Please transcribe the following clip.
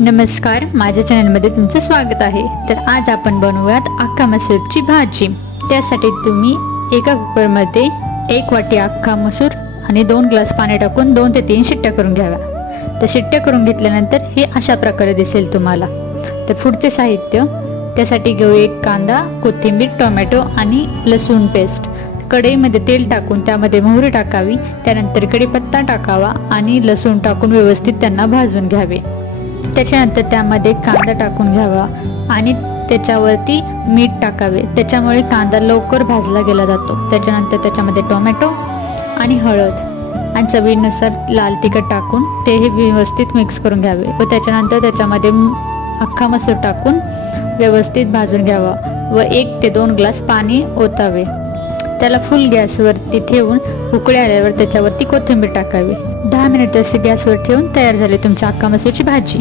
नमस्कार, माझ्या चॅनलमध्ये तुमचं स्वागत आहे। तर आज आपण बनवूयात अख्खा मसूरची भाजी। त्यासाठी तुम्ही एका कुकरमध्ये 1 वाटी अख्खा मसूर आणि 2 ग्लास पाणी टाकून 2 ते 3 शिट्ट्या करून घ्याव्या। तर शिट्ट्या करून घेतल्यानंतर हे अशा प्रकारे दिसेल तुम्हाला। तर पुढचे साहित्य त्यासाठी घेऊ 1 कांदा, कोथिंबीर, टोमॅटो आणि लसूण पेस्ट। कढईमध्ये तेल टाकून त्यामध्ये मोहरी टाकावी, त्यानंतर कढीपत्ता टाकावा आणि लसूण टाकून व्यवस्थित त्यांना भाजून घ्यावे। त्याच्यानंतर त्यामध्ये कांदा टाकून घ्यावा आणि त्याच्यावरती मीठ टाकावे, त्याच्यामुळे कांदा लवकर भाजला गेला जातो। त्याच्यानंतर त्याच्यामध्ये टोमॅटो आणि हळद आणि चवीनुसार लाल तिखट टाकून ते व्यवस्थित मिक्स करून घ्यावे व त्याच्यानंतर त्याच्यामध्ये अख्खा मसूर टाकून व्यवस्थित भाजून घ्यावा व 1 ते 2 ग्लास पाणी ओतावे। त्याला फुल गॅसवरती ठेवून उकळी आल्यावर त्याच्यावरती कोथिंबीर टाकावी। 10 मिनिट असे गॅसवर ठेवून तयार झाली तुमची अख्खा मसूरची भाजी।